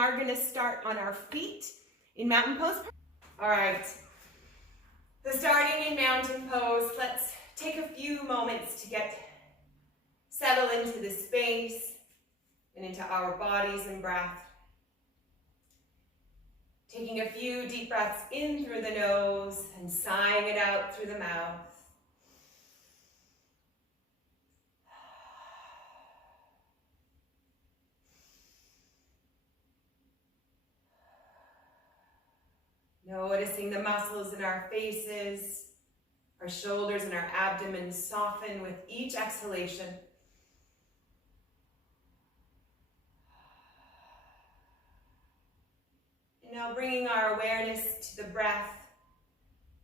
are going to start on our feet in mountain pose. All right. So starting in mountain pose, let's take a few moments to settle into the space and into our bodies and breath. Taking a few deep breaths in through the nose and sighing it out through the mouth. Noticing the muscles in our faces, our shoulders and our abdomen soften with each exhalation. And now bringing our awareness to the breath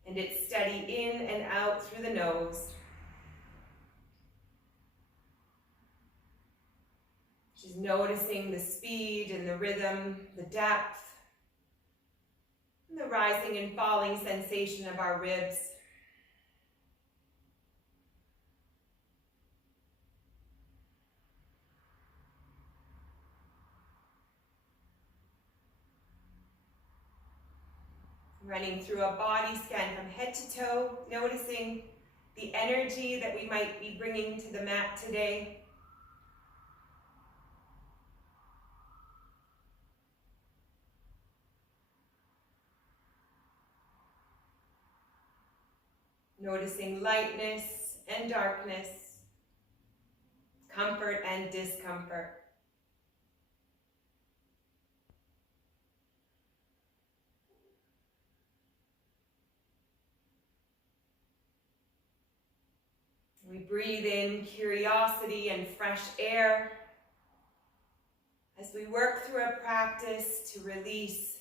and its steady in and out through the nose. Just noticing the speed and the rhythm, the depth, and the rising and falling sensation of our ribs. Running through a body scan from head to toe, noticing the energy that we might be bringing to the mat today. Noticing lightness and darkness, comfort and discomfort. We breathe in curiosity and fresh air as we work through a practice to release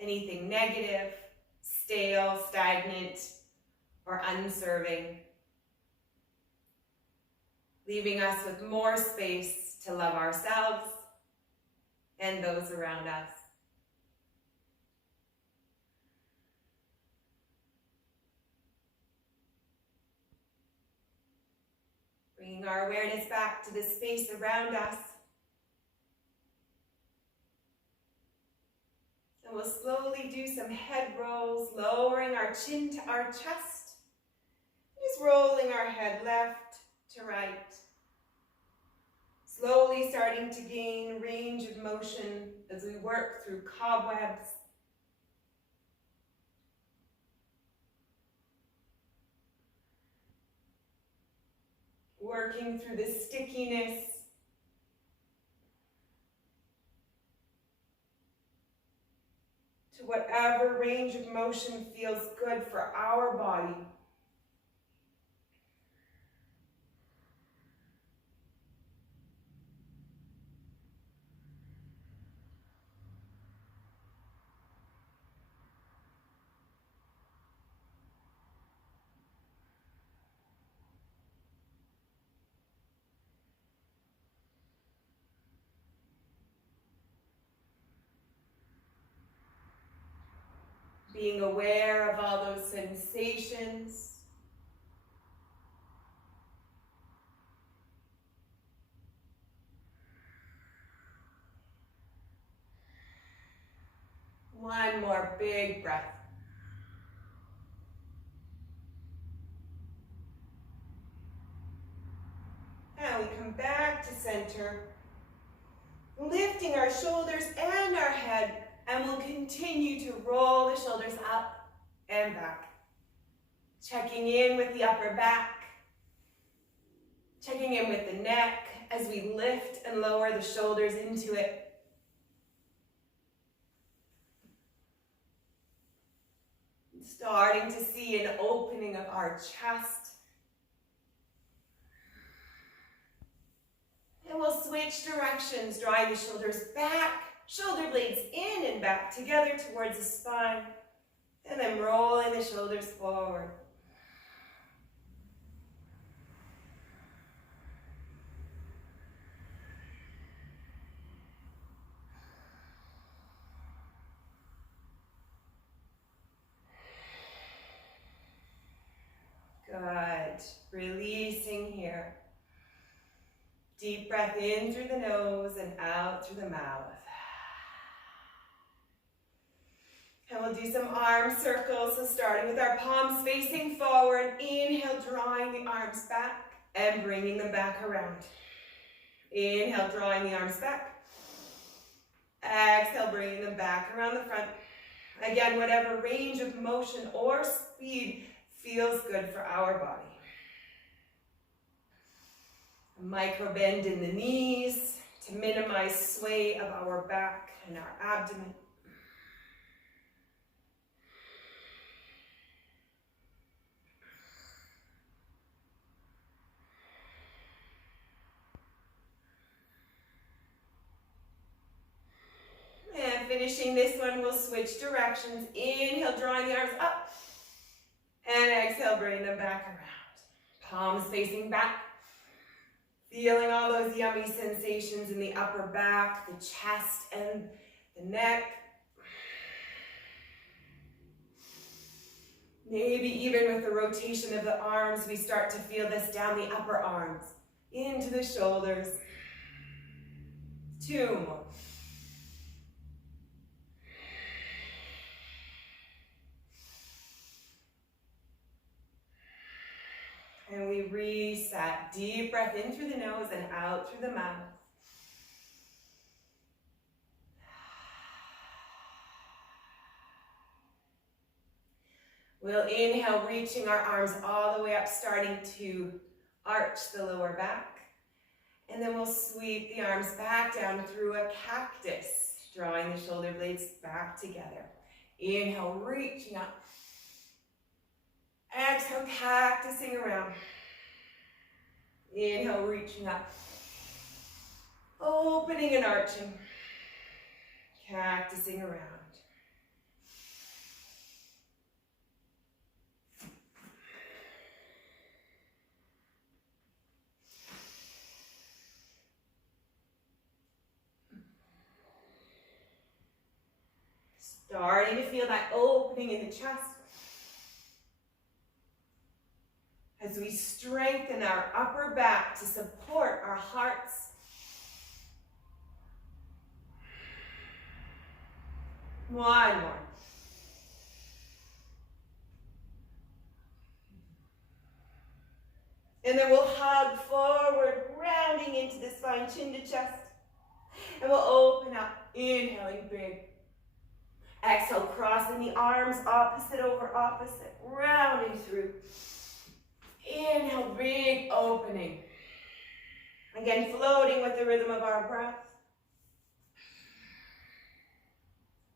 anything negative, stale, stagnant, or unserving, leaving us with more space to love ourselves and those around us. Bringing our awareness back to the space around us. And we'll slowly do some head rolls, lowering our chin to our chest. Just rolling our head left to right. Slowly starting to gain range of motion as we work through cobwebs. Working through the stickiness. To whatever range of motion feels good for our body. Being aware of all those sensations. One more big breath. And we come back to center, lifting our shoulders and our head, and we'll continue to roll the shoulders up and back. Checking in with the upper back, checking in with the neck as we lift and lower the shoulders into it. Starting to see an opening of our chest. And we'll switch directions, drawing the shoulders back, shoulder blades in and back together towards the spine, and then rolling the shoulders forward. Good. Releasing here. Deep breath in through the nose and out through the mouth. We'll do some arm circles. So starting with our palms facing forward. Inhale, drawing the arms back and bringing them back around. Inhale, drawing the arms back. Exhale, bringing them back around the front. Again, whatever range of motion or speed feels good for our body. A micro bend in the knees to minimize sway of our back and our abdomen. And finishing this one, we'll switch directions. Inhale, drawing the arms up. And exhale, bringing them back around. Palms facing back. Feeling all those yummy sensations in the upper back, the chest, and the neck. Maybe even with the rotation of the arms, we start to feel this down the upper arms, into the shoulders. 2 more. And we reset. Deep breath in through the nose and out through the mouth. We'll inhale, reaching our arms all the way up, starting to arch the lower back. And then we'll sweep the arms back down through a cactus, drawing the shoulder blades back together. Inhale, reaching up. Exhale, cactusing around. Inhale, reaching up. Opening and arching. Cactusing around. Starting to feel that opening in the chest. As we strengthen our upper back to support our hearts. One more. And then we'll hug forward, rounding into the spine, chin to chest. And we'll open up, inhaling big. Exhale, crossing the arms, opposite over opposite, rounding through. Inhale, big opening. Again, floating with the rhythm of our breath.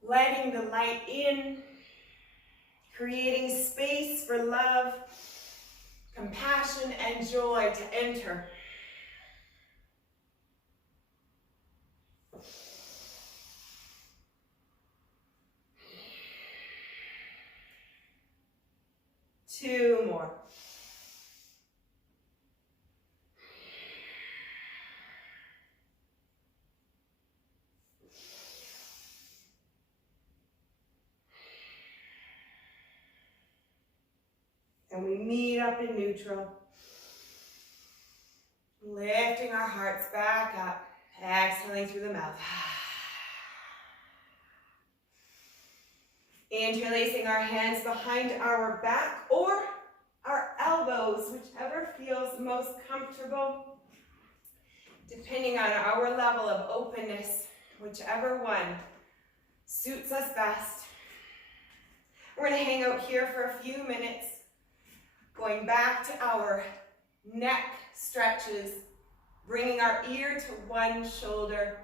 Letting the light in, creating space for love, compassion, and joy to enter. Two more. And we meet up in neutral. Lifting our hearts back up. Exhaling through the mouth. Interlacing our hands behind our back or our elbows, whichever feels most comfortable. Depending on our level of openness, whichever one suits us best. We're going to hang out here for a few minutes. Going back to our neck stretches, bringing our ear to one shoulder,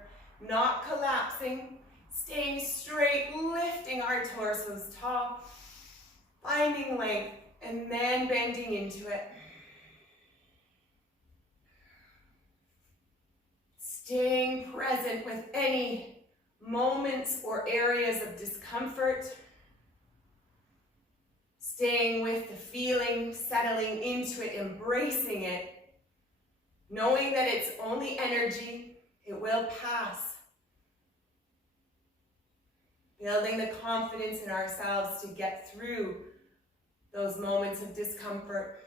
not collapsing, staying straight, lifting our torsos tall, finding length, and then bending into it. Staying present with any moments or areas of discomfort. Staying with the feeling, settling into it, embracing it, knowing that it's only energy, it will pass. Building the confidence in ourselves to get through those moments of discomfort.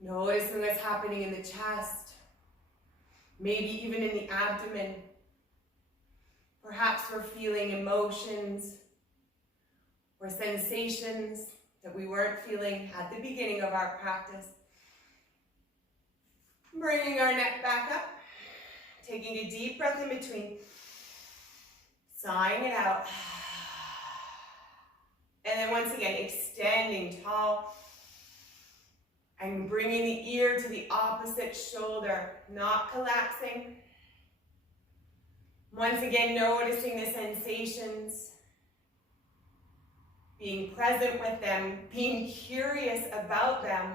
Noticing what's happening in the chest, maybe even in the abdomen. Perhaps we're feeling emotions or sensations that we weren't feeling at the beginning of our practice. Bringing our neck back up, taking a deep breath in between, sighing it out. And then once again, extending tall and bringing the ear to the opposite shoulder, not collapsing. Once again, noticing the sensations, being present with them, being curious about them,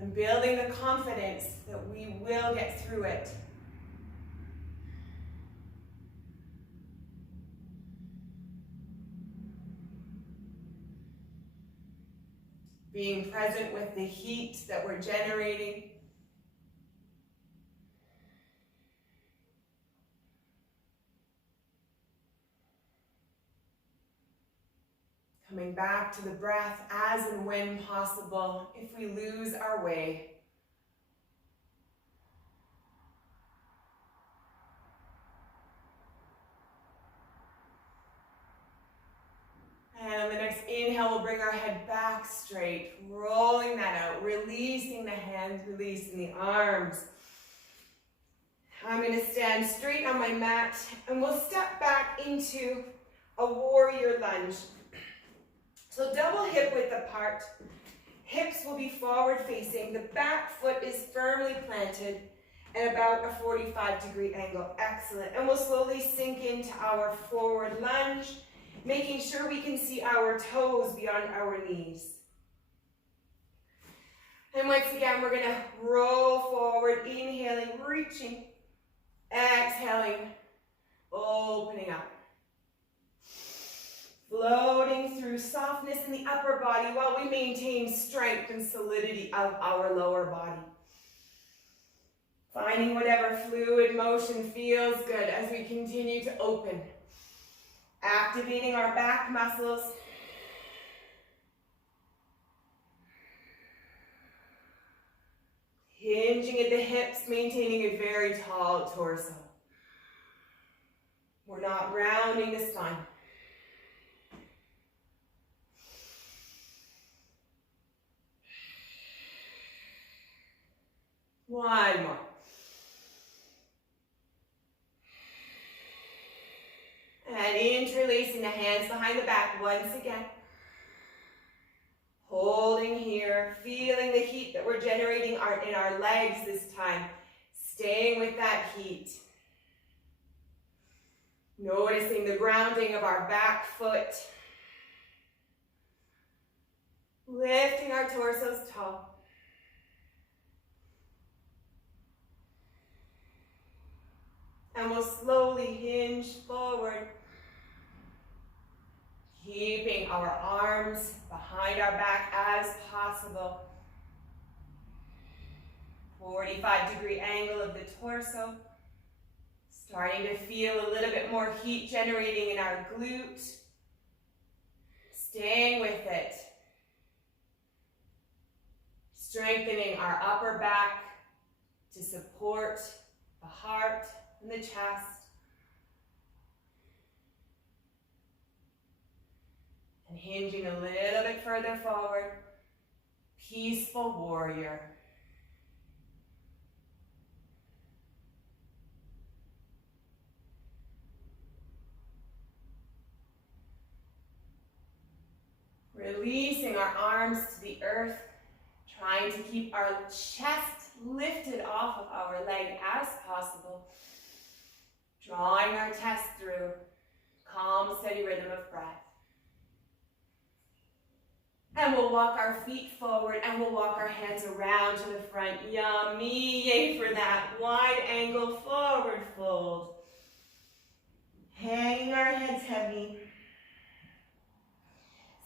and building the confidence that we will get through it. Being present with the heat that we're generating. Coming back to the breath as and when possible if we lose our way. And on the next inhale, we'll bring our head back straight, rolling that out, releasing the hands, releasing the arms. I'm going to stand straight on my mat and we'll step back into a warrior lunge. So double hip width apart, hips will be forward facing, the back foot is firmly planted at about a 45-degree angle. Excellent. And we'll slowly sink into our forward lunge, making sure we can see our toes beyond our knees. And once again, we're going to roll forward, inhaling, reaching, exhaling, opening up. Floating through softness in the upper body while we maintain strength and solidity of our lower body. Finding whatever fluid motion feels good as we continue to open. Activating our back muscles. Hinging at the hips, maintaining a very tall torso. We're not rounding the spine. One more. And interlacing the hands behind the back once again. Holding here, feeling the heat that we're generating in our legs this time. Staying with that heat. Noticing the grounding of our back foot. Lifting our torsos tall. And we'll slowly hinge forward. Keeping our arms behind our back as possible. 45-degree angle of the torso. Starting to feel a little bit more heat generating in our glute. Staying with it. Strengthening our upper back to support the heart and the chest. And hinging a little bit further forward. Peaceful warrior. Releasing our arms to the earth, trying to keep our chest lifted off of our leg as possible. Drawing our chest through, calm, steady rhythm of breath. And we'll walk our feet forward and we'll walk our hands around to the front. Yummy, yay for that. Wide angle forward fold. Hanging our heads heavy.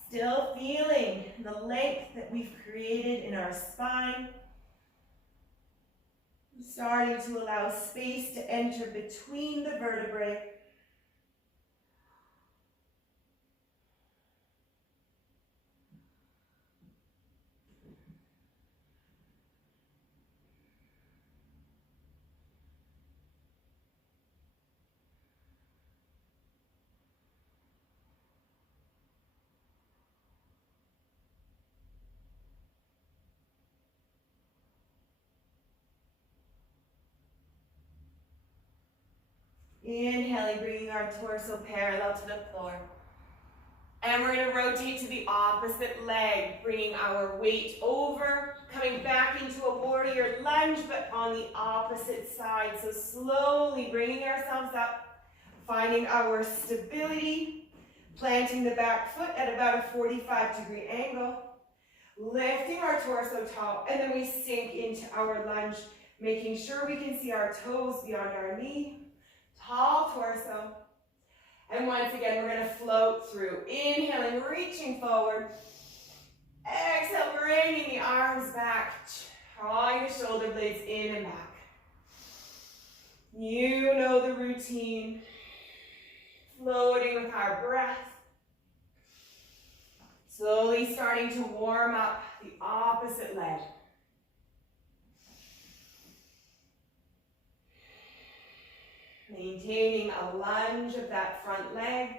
Still feeling the length that we've created in our spine. Starting to allow space to enter between the vertebrae. Inhaling, bringing our torso parallel to the floor. And we're going to rotate to the opposite leg, bringing our weight over, coming back into a warrior lunge, but on the opposite side. So slowly bringing ourselves up, finding our stability, planting the back foot at about a 45-degree angle, lifting our torso tall, and then we sink into our lunge, making sure we can see our toes beyond our knee, tall torso. And once again, we're going to float through. Inhaling, reaching forward. Exhale, bringing the arms back, drawing the shoulder blades in and back. You know the routine. Floating with our breath. Slowly starting to warm up the opposite leg. Maintaining a lunge of that front leg.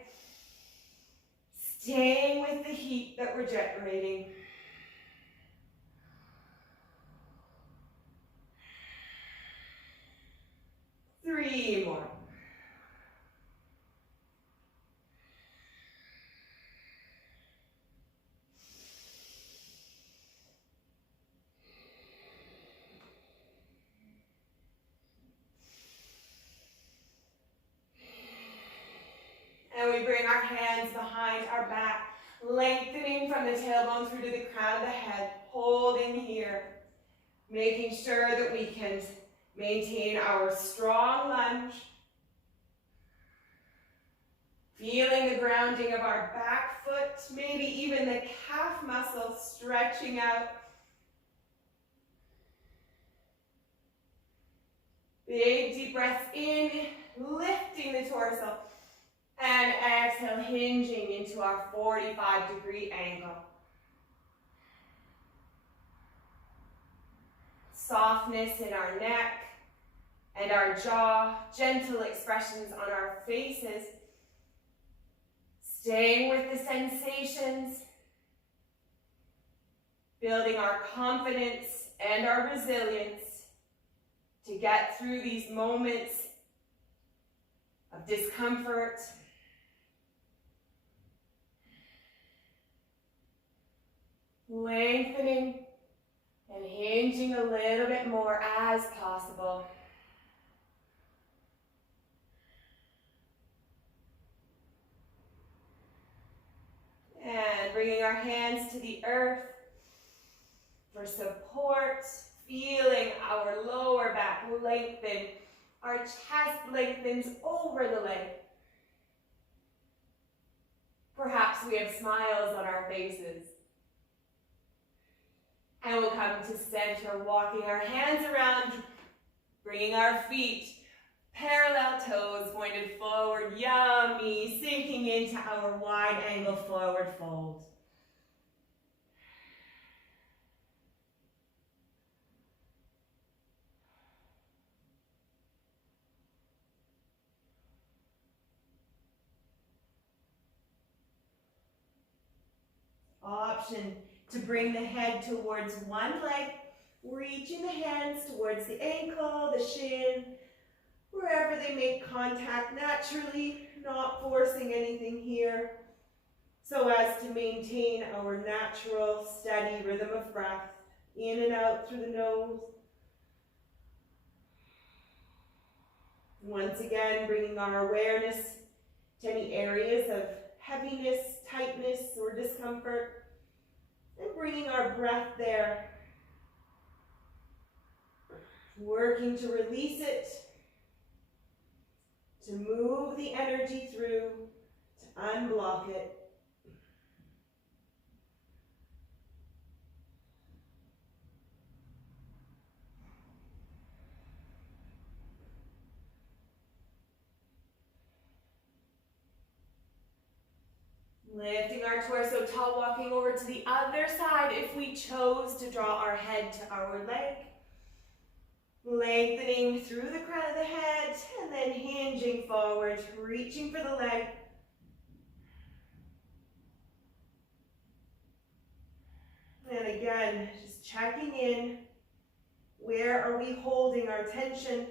Staying with the heat that we're generating. Three more. And we bring our hands behind our back, lengthening from the tailbone through to the crown of the head, holding here, making sure that we can maintain our strong lunge, feeling the grounding of our back foot, maybe even the calf muscle stretching out. Big deep breaths in, lifting the torso. And exhale, hinging into our 45-degree angle. Softness in our neck and our jaw, gentle expressions on our faces. Staying with the sensations, building our confidence and our resilience to get through these moments of discomfort. Lengthening and hinging a little bit more as possible. And bringing our hands to the earth for support, feeling our lower back lengthen, our chest lengthens over the leg. Perhaps we have smiles on our faces. And we'll come to center, walking our hands around, bringing our feet, parallel toes pointed forward, yummy, sinking into our wide angle forward fold. Option to bring the head towards one leg, reaching the hands towards the ankle, the shin, wherever they make contact naturally, not forcing anything here, so as to maintain our natural, steady rhythm of breath, in and out through the nose. Once again, bringing our awareness to any areas of heaviness, tightness, or discomfort, and bringing our breath there, working to release it, to move the energy through, to unblock it. Lifting our torso tall, walking over to the other side if we chose to draw our head to our leg. Lengthening through the crown of the head and then hinging forward, reaching for the leg. And again, just checking in. Where are we holding our tension?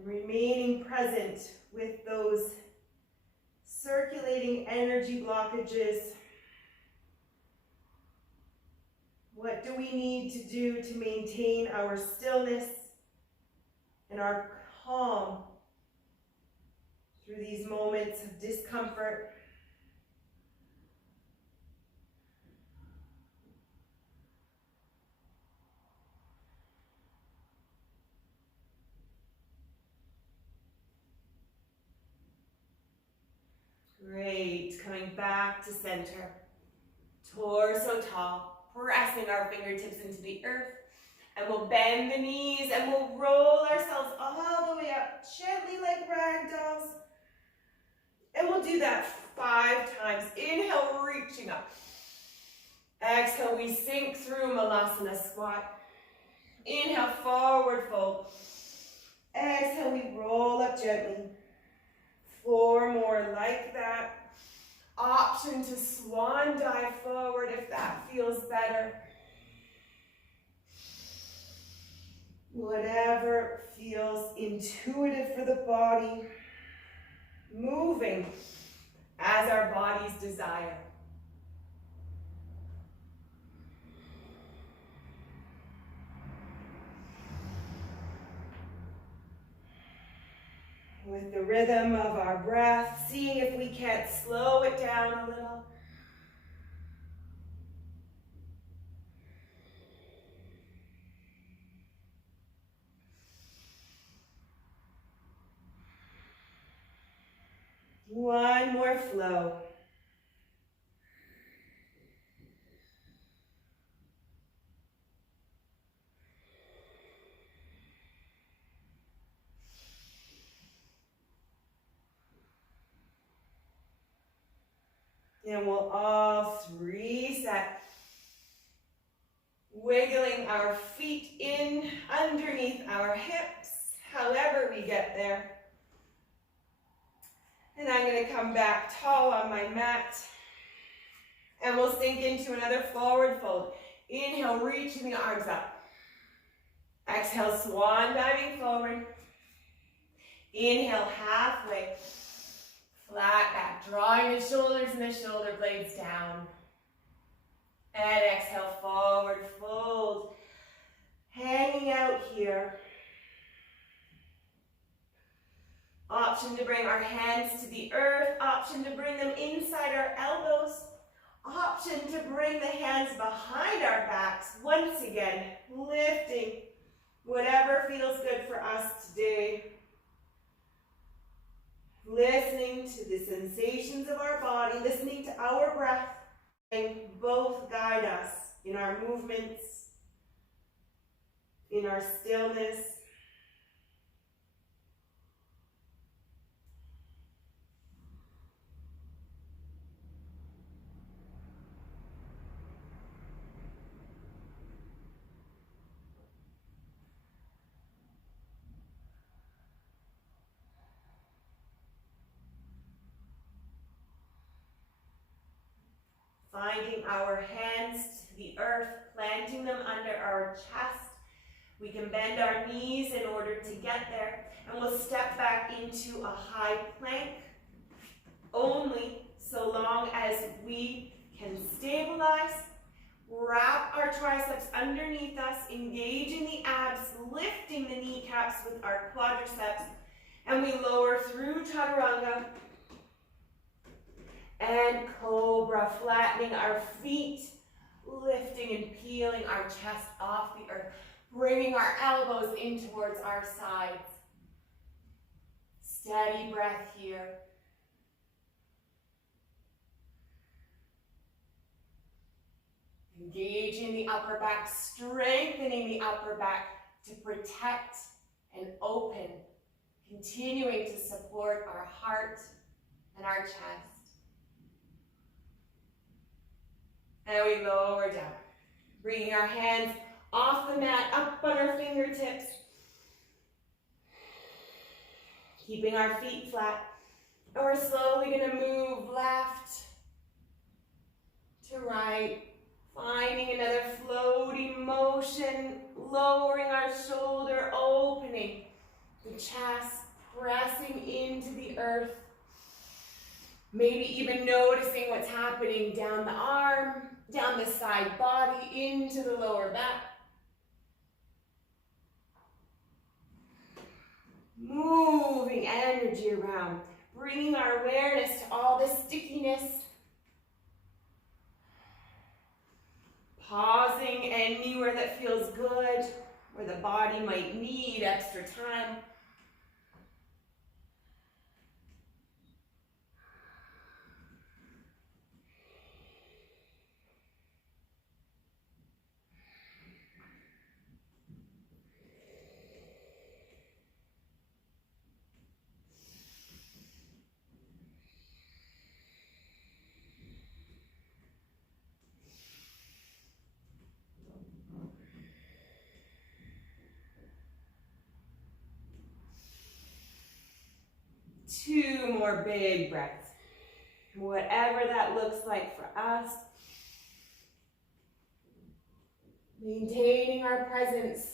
And remaining present with those circulating energy blockages. What do we need to do to maintain our stillness and our calm through these moments of discomfort? Great, coming back to center. Torso tall, pressing our fingertips into the earth. And we'll bend the knees and we'll roll ourselves all the way up, gently like rag dolls. And we'll do that 5 times. Inhale, reaching up. Exhale, we sink through Malasana squat. Inhale, forward fold. Exhale, we roll up gently. 4 more like that. Option to swan dive forward if that feels better. Whatever feels intuitive for the body. Moving as our bodies desire. With the rhythm of our breath, seeing if we can't slow it down a little. One more flow. And we'll all reset. Wiggling our feet in underneath our hips, however we get there. And I'm going to come back tall on my mat. And we'll sink into another forward fold. Inhale, reaching the arms up. Exhale, swan diving forward. Inhale, halfway. Flat back, drawing the shoulders and the shoulder blades down. And exhale, forward fold. Hanging out here. Option to bring our hands to the earth. Option to bring them inside our elbows. Option to bring the hands behind our backs. Once again, lifting whatever feels good for us today. Listening to the sensations of our body, listening to our breath, and both guide us in our movements, in our stillness. Finding our hands to the earth, planting them under our chest. We can bend our knees in order to get there. And we'll step back into a high plank, only so long as we can stabilize. Wrap our triceps underneath us, engaging the abs, lifting the kneecaps with our quadriceps. And we lower through chaturanga. And cobra, flattening our feet, lifting and peeling our chest off the earth, bringing our elbows in towards our sides. Steady breath here. Engaging the upper back, strengthening the upper back to protect and open, continuing to support our heart and our chest. And we lower down, bringing our hands off the mat, up on our fingertips. Keeping our feet flat. And we're slowly going to move left to right. Finding another floating motion, lowering our shoulder, opening. The chest pressing into the earth. Maybe even noticing what's happening down the arm, down the side body, into the lower back. Moving energy around, bringing our awareness to all the stickiness. Pausing anywhere that feels good, where the body might need extra time. Two more big breaths. Whatever that looks like for us. Maintaining our presence.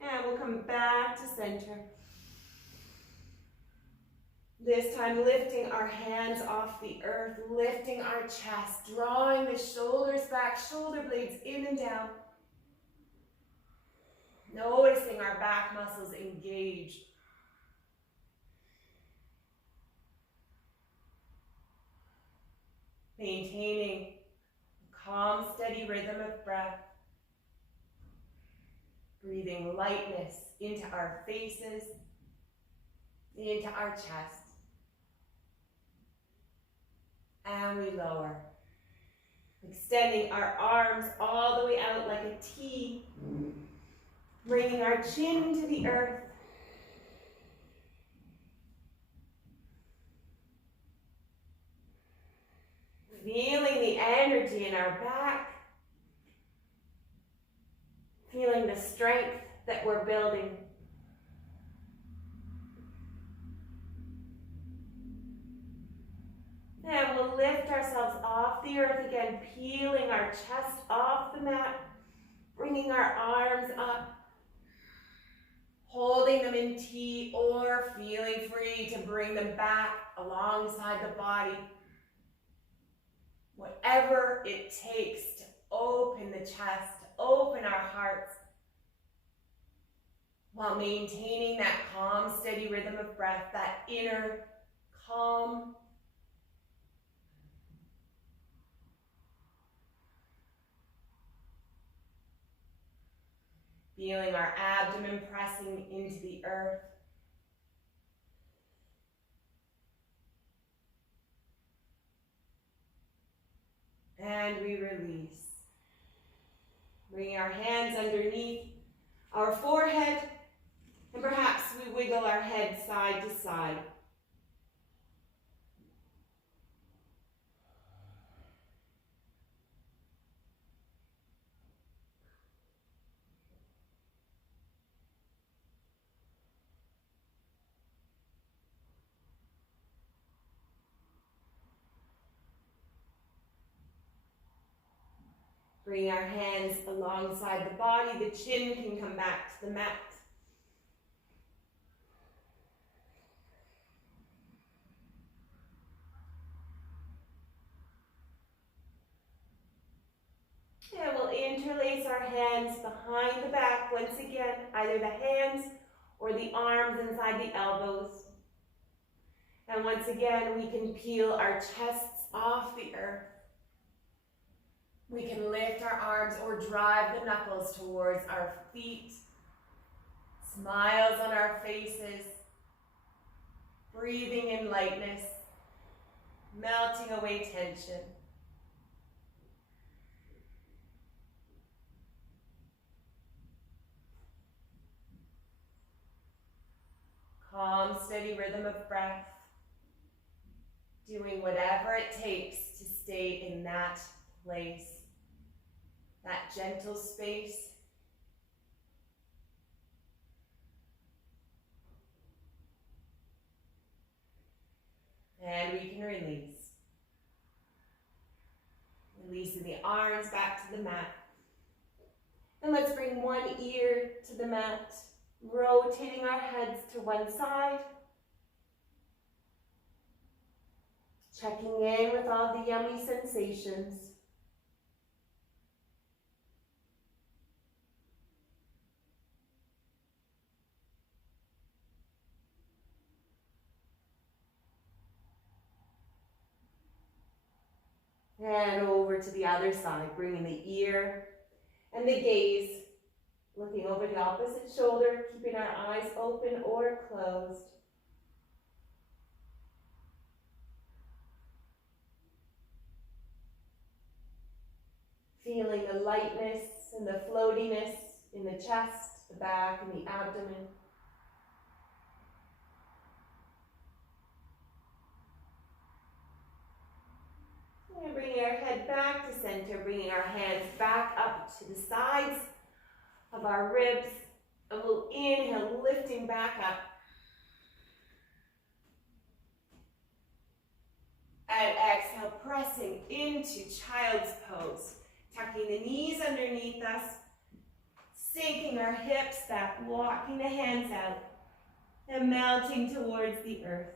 And we'll come back to center. This time lifting our hands off the earth, lifting our chest, drawing the shoulders back, shoulder blades in and down. Noticing our back muscles engaged. Maintaining a calm, steady rhythm of breath. Breathing lightness into our faces, into our chest. And we lower. Extending our arms all the way out like a T. Bringing our chin to the earth. Feeling the energy in our back. Feeling the strength that we're building. And we'll lift ourselves off the earth again, peeling our chest off the mat, bringing our arms up, holding them in T or feeling free to bring them back alongside the body. Whatever it takes to open the chest, open our hearts, while maintaining that calm, steady rhythm of breath, that inner calm. Feeling our abdomen pressing into the earth. And we release. Bringing our hands underneath our forehead, and perhaps we wiggle our head side to side. Bring our hands alongside the body. The chin can come back to the mat. And we'll interlace our hands behind the back once again, either the hands or the arms inside the elbows. And once again, we can peel our chests off the earth. We can lift our arms or drive the knuckles towards our feet. Smiles on our faces. Breathing in lightness. Melting away tension. Calm, steady rhythm of breath. Doing whatever it takes to stay in that place. That gentle space. And we can release. Releasing the arms back to the mat. And let's bring one ear to the mat, rotating our heads to one side. Checking in with all the yummy sensations. And over to the other side, bringing the ear and the gaze, looking over the opposite shoulder, keeping our eyes open or closed. Feeling the lightness and the floatiness in the chest, the back, and the abdomen. And bringing our head back to center, bringing our hands back up to the sides of our ribs. And we'll inhale, lifting back up. And exhale, pressing into child's pose. Tucking the knees underneath us. Sinking our hips back, walking the hands out. And melting towards the earth.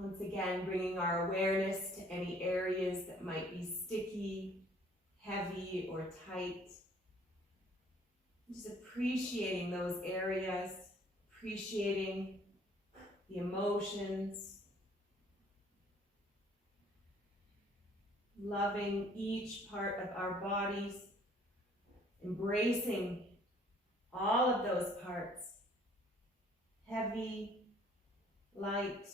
Once again, bringing our awareness to any areas that might be sticky, heavy, or tight. Just appreciating those areas, appreciating the emotions, loving each part of our bodies, embracing all of those parts, heavy, light,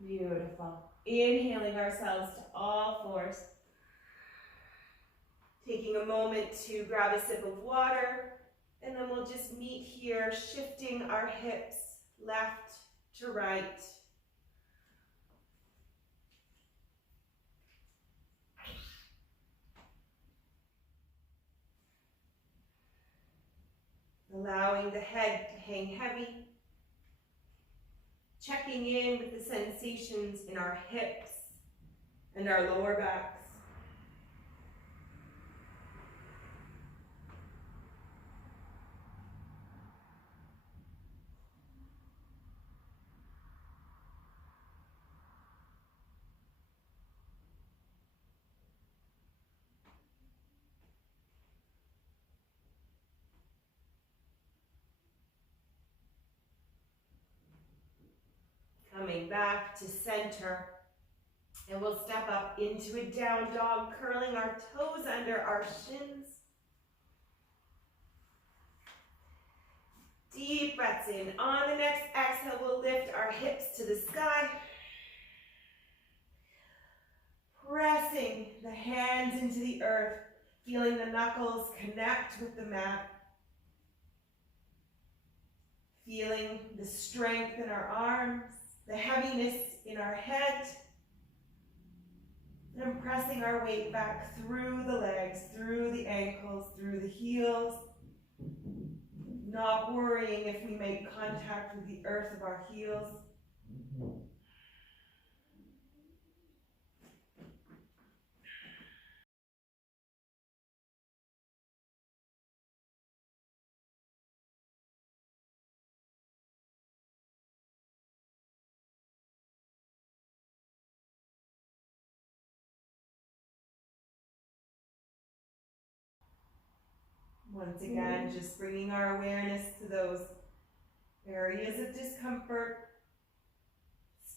beautiful. Inhaling ourselves to all fours. Taking a moment to grab a sip of water, and then we'll just meet here, shifting our hips left to right. Allowing the head to hang heavy. Checking in with the sensations in our hips and our lower backs. Coming back to center, and we'll step up into a down dog, curling our toes under our shins. Deep breaths in. On the next exhale, we'll lift our hips to the sky. Pressing the hands into the earth, feeling the knuckles connect with the mat. Feeling the strength in our arms, the heaviness in our head. And pressing our weight back through the legs, through the ankles, through the heels. Not worrying if we make contact with the earth of our heels. Once again, just bringing our awareness to those areas of discomfort.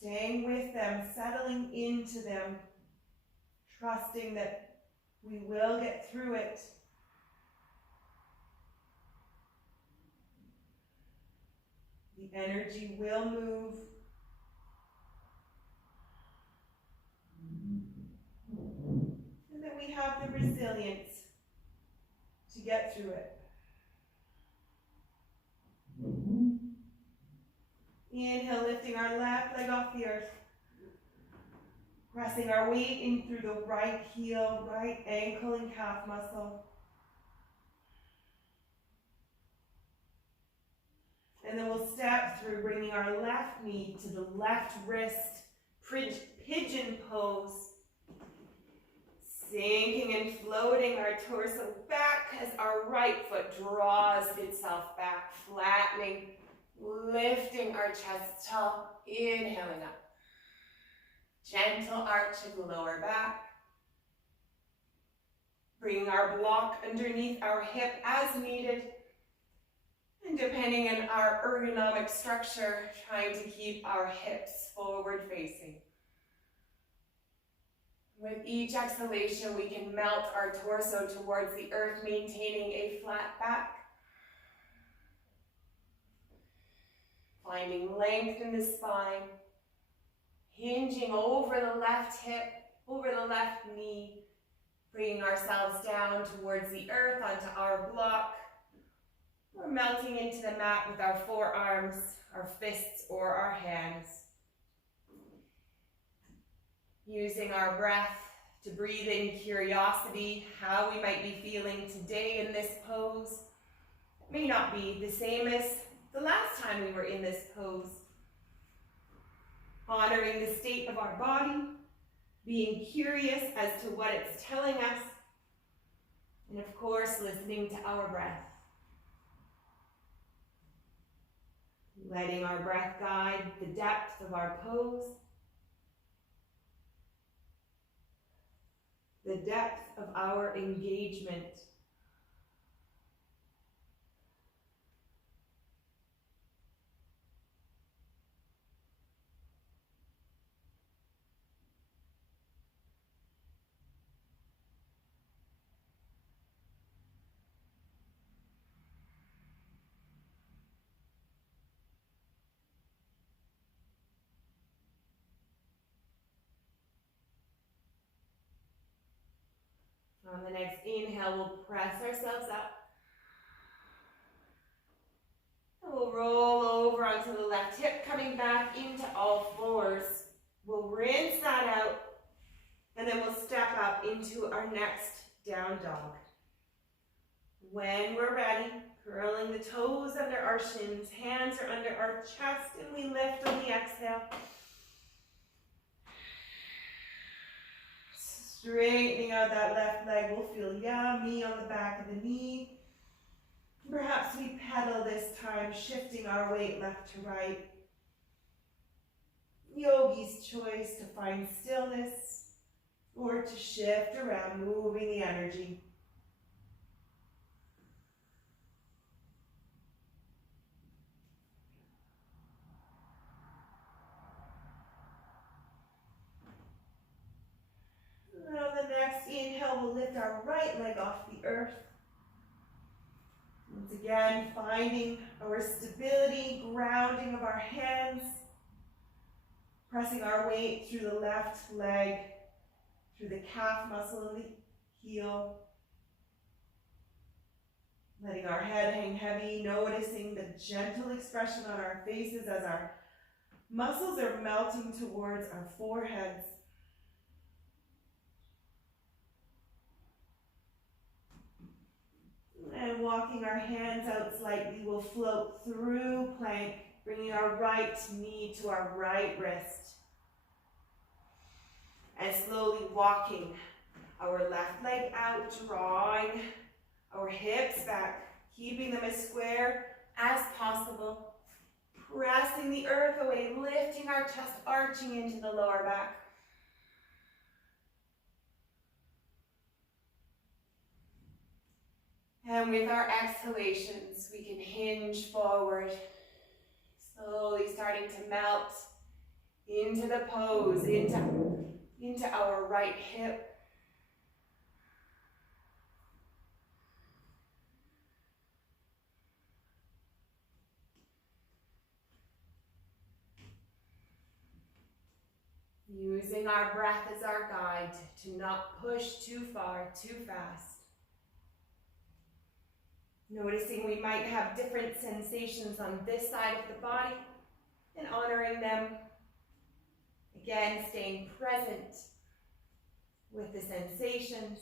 staying with them, settling into them, trusting that we will get through it. The energy will move. And that we have the resilience to get through it. Inhale, lifting our left leg off the earth. Pressing our weight in through the right heel, right ankle and calf muscle. And then we'll step through, bringing our left knee to the left wrist, pigeon pose. Sinking and floating our torso back as our right foot draws itself back, flattening, lifting our chest tall, inhaling up. Gentle arch of the lower back. Bringing our block underneath our hip as needed. And depending on our ergonomic structure, trying to keep our hips forward facing. With each exhalation, we can melt our torso towards the earth, maintaining a flat back. Finding length in the spine. Hinging over the left hip, over the left knee. Bringing ourselves down towards the earth, onto our block. We're melting into the mat with our forearms, our fists, or our hands. Using our breath to breathe in curiosity, how we might be feeling today in this pose. It may not be the same as the last time we were in this pose. Honoring the state of our body, being curious as to what it's telling us, and of course, listening to our breath. Letting our breath guide the depth of our pose, the depth of our engagement. On the next inhale, we'll press ourselves up. And we'll roll over onto the left hip, coming back into all fours. We'll rinse that out, and then we'll step up into our next down dog. When we're ready, curling the toes under our shins, hands are under our chest, and we lift on the exhale. Straightening out that left leg, we'll feel yummy on the back of the knee. Perhaps we pedal this time, shifting our weight left to right. Yogi's choice to find stillness or to shift around, moving the energy. Now the next inhale, we'll lift our right leg off the earth. Once again, finding our stability, grounding of our hands, pressing our weight through the left leg, through the calf muscle and the heel. Letting our head hang heavy, noticing the gentle expression on our faces as our muscles are melting towards our foreheads. And walking our hands out slightly, we'll float through plank, bringing our right knee to our right wrist. And slowly walking our left leg out, drawing our hips back, keeping them as square as possible. Pressing the earth away, lifting our chest, arching into the lower back. And with our exhalations, we can hinge forward, slowly starting to melt into the pose, into our right hip. Using our breath as our guide to not push too far, too fast. Noticing we might have different sensations on this side of the body and honoring them. Again, staying present with the sensations.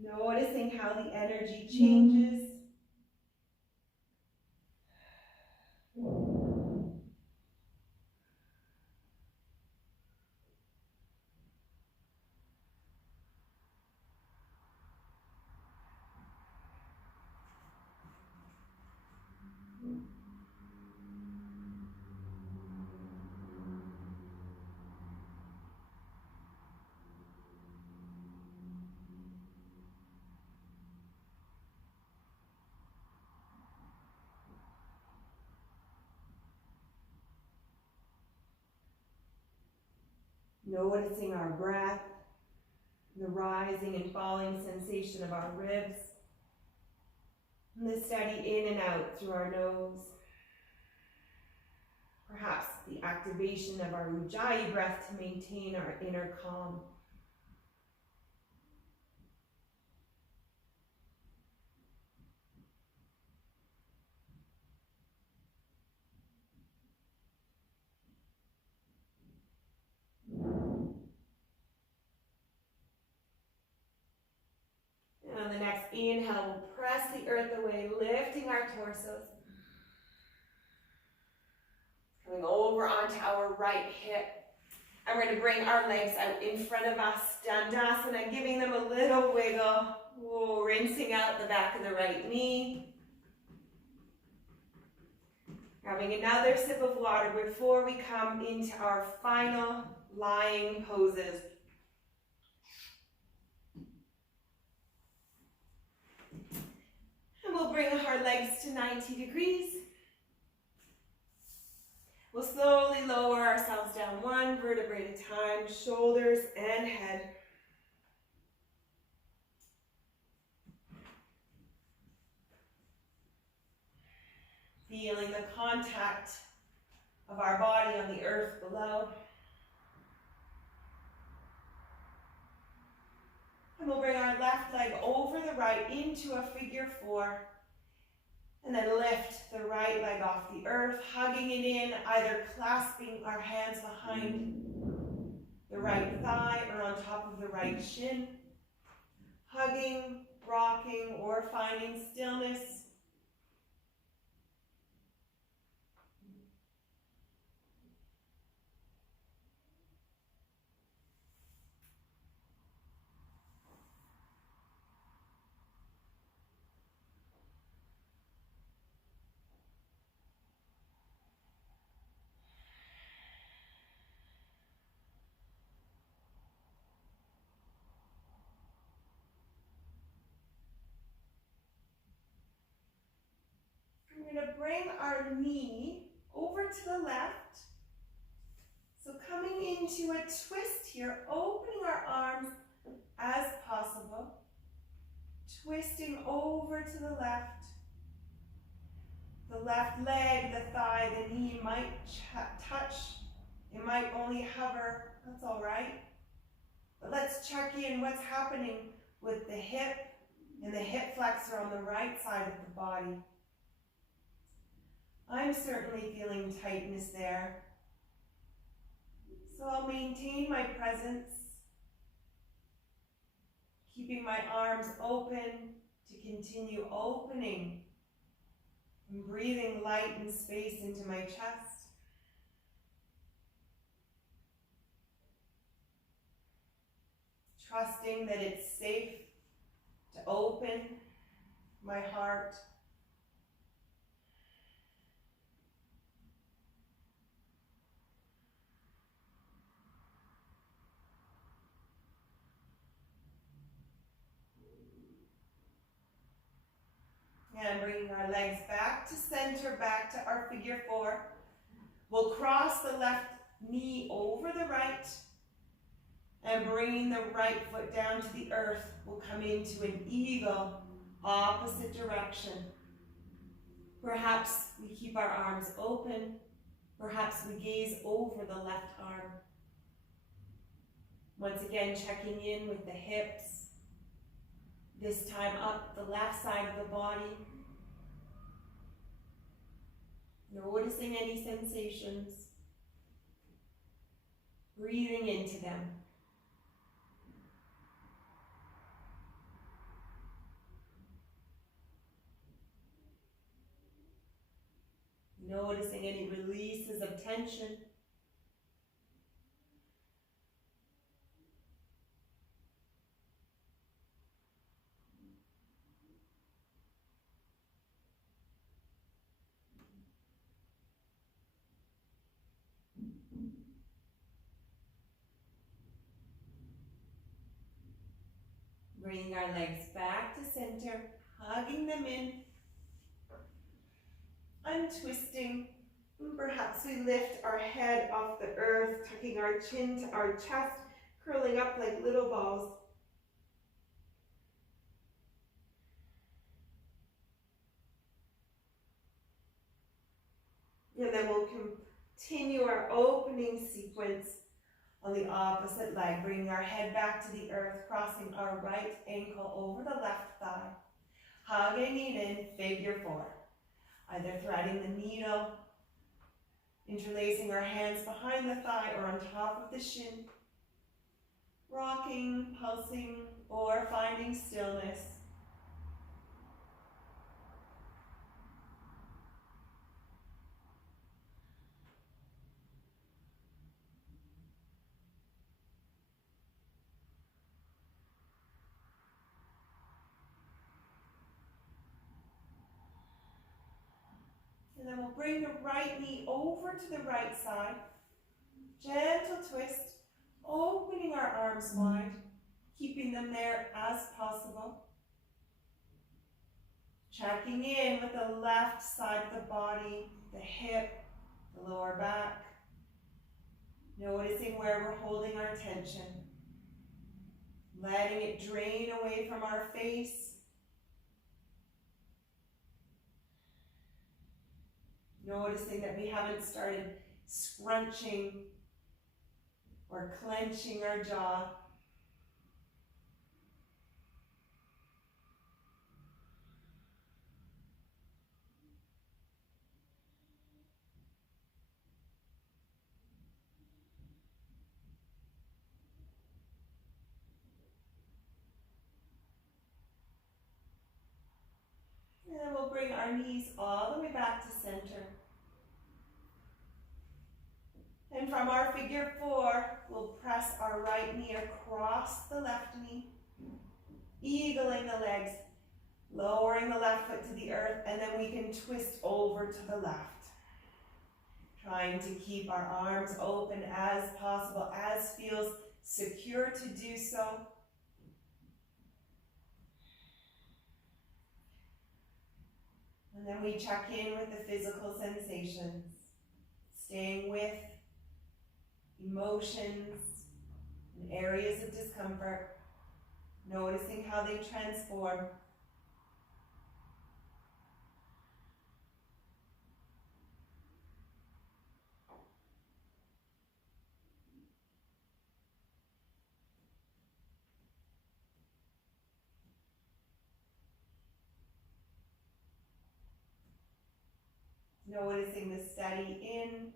Noticing how the energy changes. Noticing our breath, the rising and falling sensation of our ribs, and the steady in and out through our nose. Perhaps the activation of our Ujjayi breath to maintain our inner calm. And on the next inhale, we'll press the earth away, lifting our torsos. Coming over onto our right hip. And we're going to bring our legs out in front of us, Dandasana, giving them a little wiggle. Whoa, rinsing out the back of the right knee. Grabbing another sip of water before we come into our final lying poses. And we'll bring our legs to 90 degrees. We'll slowly lower ourselves down one vertebrae at a time, shoulders and head. Feeling the contact of our body on the earth below. And we'll bring our left leg over the right into a figure four. And then lift the right leg off the earth, hugging it in, either clasping our hands behind the right thigh or on top of the right shin. Hugging, rocking, or finding stillness. We're going to bring our knee over to the left. So coming into a twist here, opening our arms as possible. Twisting over to the left. The left leg, the thigh, the knee might touch. It might only hover. That's all right. But let's check in what's happening with the hip and the hip flexor on the right side of the body. I'm certainly feeling tightness there. So I'll maintain my presence, keeping my arms open to continue opening and breathing light and space into my chest. Trusting that it's safe to open my heart. And bringing our legs back to center, back to our figure four. We'll cross the left knee over the right. And bringing the right foot down to the earth, we'll come into an eagle, opposite direction. Perhaps we keep our arms open. Perhaps we gaze over the left arm. Once again, checking in with the hips. This time up the left side of the body. Noticing any sensations. Breathing into them. Noticing any releases of tension. Bringing our legs back to center, hugging them in, untwisting. Perhaps we lift our head off the earth, tucking our chin to our chest, curling up like little balls. And then we'll continue our opening sequence on the opposite leg, bringing our head back to the earth, crossing our right ankle over the left thigh, hugging it in, figure four. Either threading the needle, interlacing our hands behind the thigh or on top of the shin, rocking, pulsing, or finding stillness. And then we'll bring the right knee over to the right side. Gentle twist, opening our arms wide, keeping them there as possible. Checking in with the left side of the body, the hip, the lower back. Noticing where we're holding our tension. Letting it drain away from our face. Noticing that we haven't started scrunching or clenching our jaw. And then we'll bring our knees all the way back to center. And from our figure four, we'll press our right knee across the left knee, eagling the legs, lowering the left foot to the earth, and then we can twist over to the left. Trying to keep our arms open as possible, as feels secure to do so. And then we check in with the physical sensations, staying with emotions and areas of discomfort, noticing how they transform. Noticing the steady in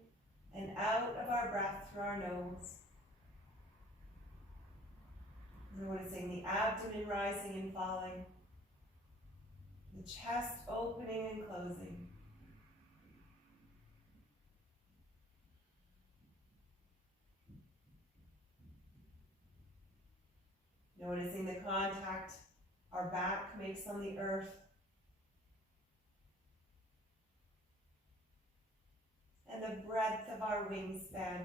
and out of our breath through our nose. Noticing the abdomen rising and falling, the chest opening and closing. Noticing the contact our back makes on the earth. And the breadth of our wingspan.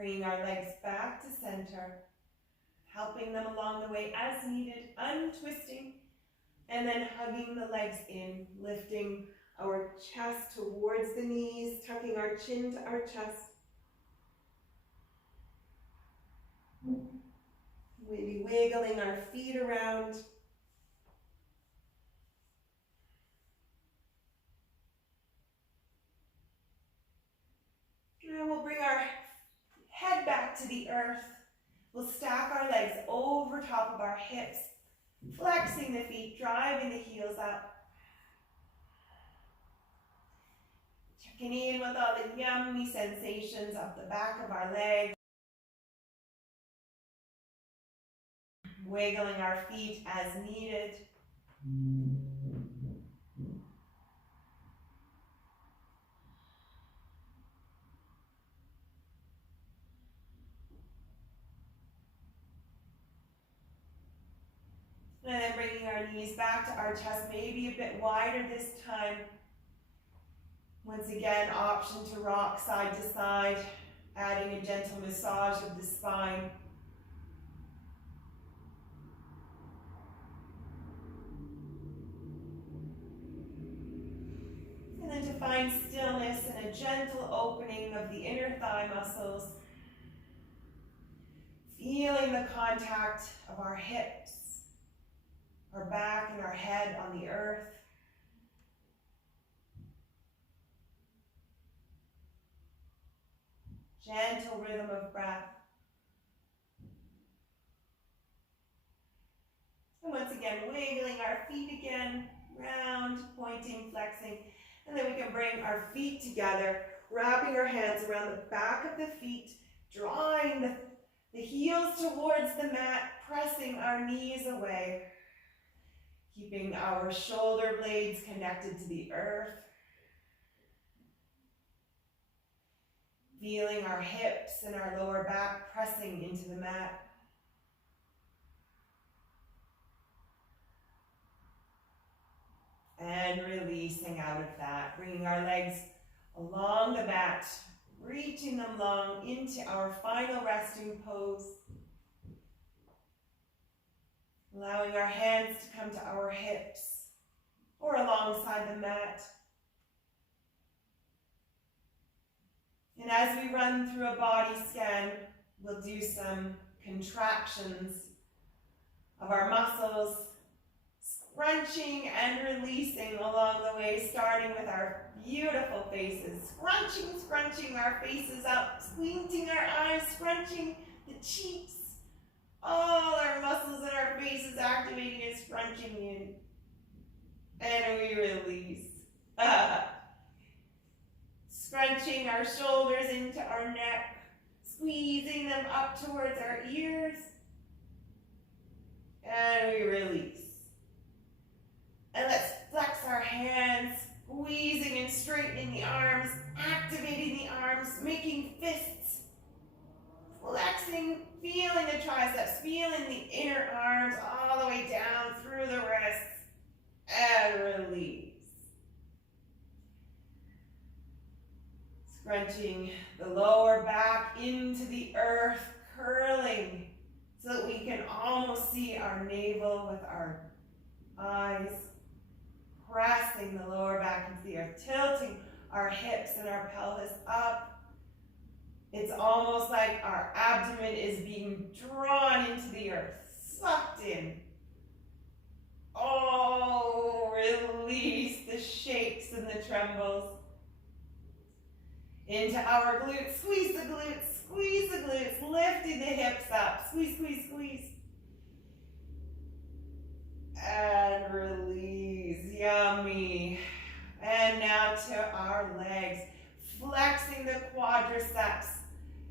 Bringing our legs back to center, helping them along the way as needed, untwisting, and then hugging the legs in, lifting our chest towards the knees, tucking our chin to our chest. Maybe wiggling our feet around. And we'll bring our head back to the earth. We'll stack our legs over top of our hips, flexing the feet, driving the heels up. Checking in with all the yummy sensations off the back of our legs. Wiggling our feet as needed. And then bringing our knees back to our chest, maybe a bit wider this time. Once again, option to rock side to side, adding a gentle massage of the spine. And then to find stillness and a gentle opening of the inner thigh muscles. Feeling the contact of our hips, our back and our head on the earth. Gentle rhythm of breath. And once again, wiggling our feet again, round, pointing, flexing. And then we can bring our feet together, wrapping our hands around the back of the feet, drawing the heels towards the mat, pressing our knees away. Keeping our shoulder blades connected to the earth. Feeling our hips and our lower back pressing into the mat. And releasing out of that, bringing our legs along the mat, reaching them long into our final resting pose. Allowing our hands to come to our hips or alongside the mat. And as we run through a body scan, we'll do some contractions of our muscles, scrunching and releasing along the way, starting with our beautiful faces. Scrunching our faces up, squinting our eyes, scrunching the cheeks. All our muscles in our faces activating and scrunching in. And we release. Scrunching our shoulders into our neck, squeezing them up towards our ears. And we release. And let's flex our hands, squeezing and straightening the arms, activating the arms, making fists. Flexing, feeling the triceps, feeling the inner arms all the way down through the wrists, and release. Scrunching the lower back into the earth, curling so that we can almost see our navel with our eyes, pressing the lower back into the earth, tilting our hips and our pelvis up. It's almost like our abdomen is being drawn into the earth, sucked in. Oh, release the shakes and the trembles. Into our glutes, squeeze the glutes, lifting the hips up, squeeze, squeeze, squeeze. And release, yummy. And now to our legs, flexing the quadriceps.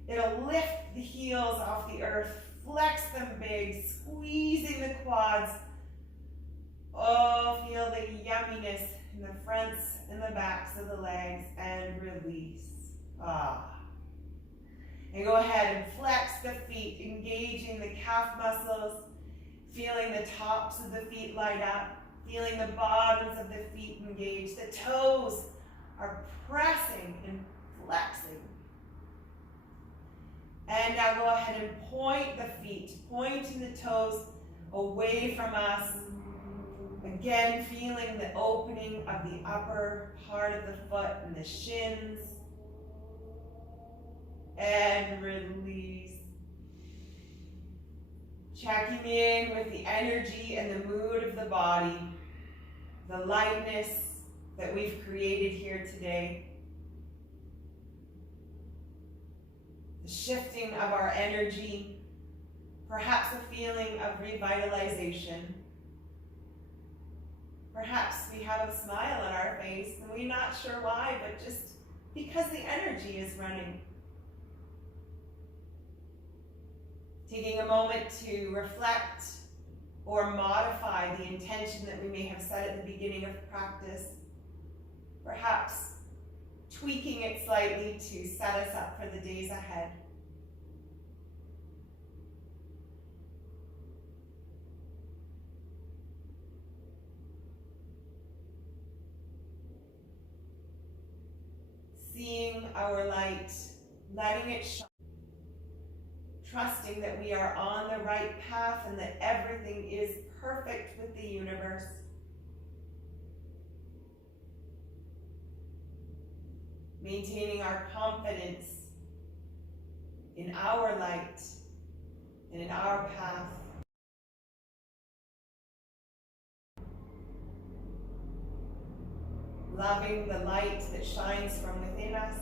It'll lift the heels off the earth, flex them big, squeezing the quads. Oh, feel the yumminess in the fronts and the backs of the legs, and release. And go ahead and flex the feet, engaging the calf muscles, feeling the tops of the feet light up, feeling the bottoms of the feet engage. The toes are pressing and flexing. And now go ahead and point the feet, pointing the toes away from us. Again, feeling the opening of the upper part of the foot and the shins. And release. Checking in with the energy and the mood of the body, the lightness that we've created here today. The shifting of our energy, perhaps a feeling of revitalization. Perhaps we have a smile on our face and we're not sure why, but just because the energy is running. Taking a moment to reflect or modify the intention that we may have set at the beginning of practice. Perhaps tweaking it slightly to set us up for the days ahead. Seeing our light, letting it shine. Trusting that we are on the right path and that everything is perfect with the universe. Maintaining our confidence in our light and in our path. Loving the light that shines from within us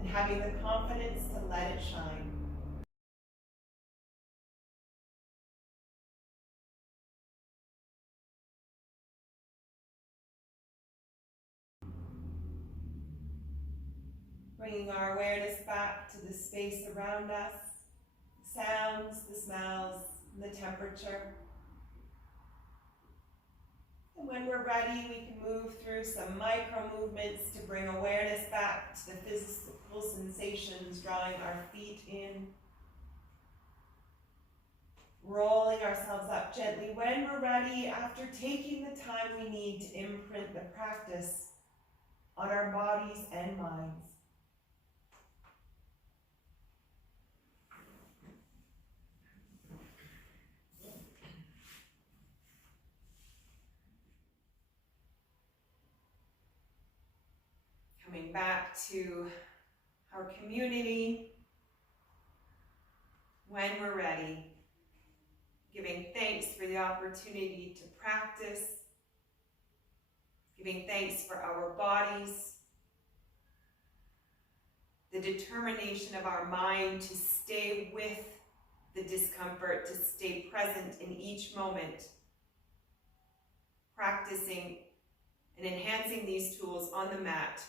and having the confidence to let it shine. Bringing our awareness back to the space around us, the sounds, the smells, and the temperature. And when we're ready, we can move through some micro movements to bring awareness back to the physical sensations, drawing our feet in, rolling ourselves up gently when we're ready, after taking the time we need to imprint the practice on our bodies and minds. Coming back to our community when we're ready, giving thanks for the opportunity to practice, giving thanks for our bodies, the determination of our mind to stay with the discomfort, to stay present in each moment, practicing and enhancing these tools on the mat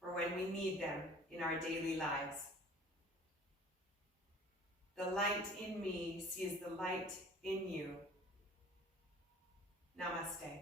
for when we need them in our daily lives. The light in me sees the light in you. Namaste.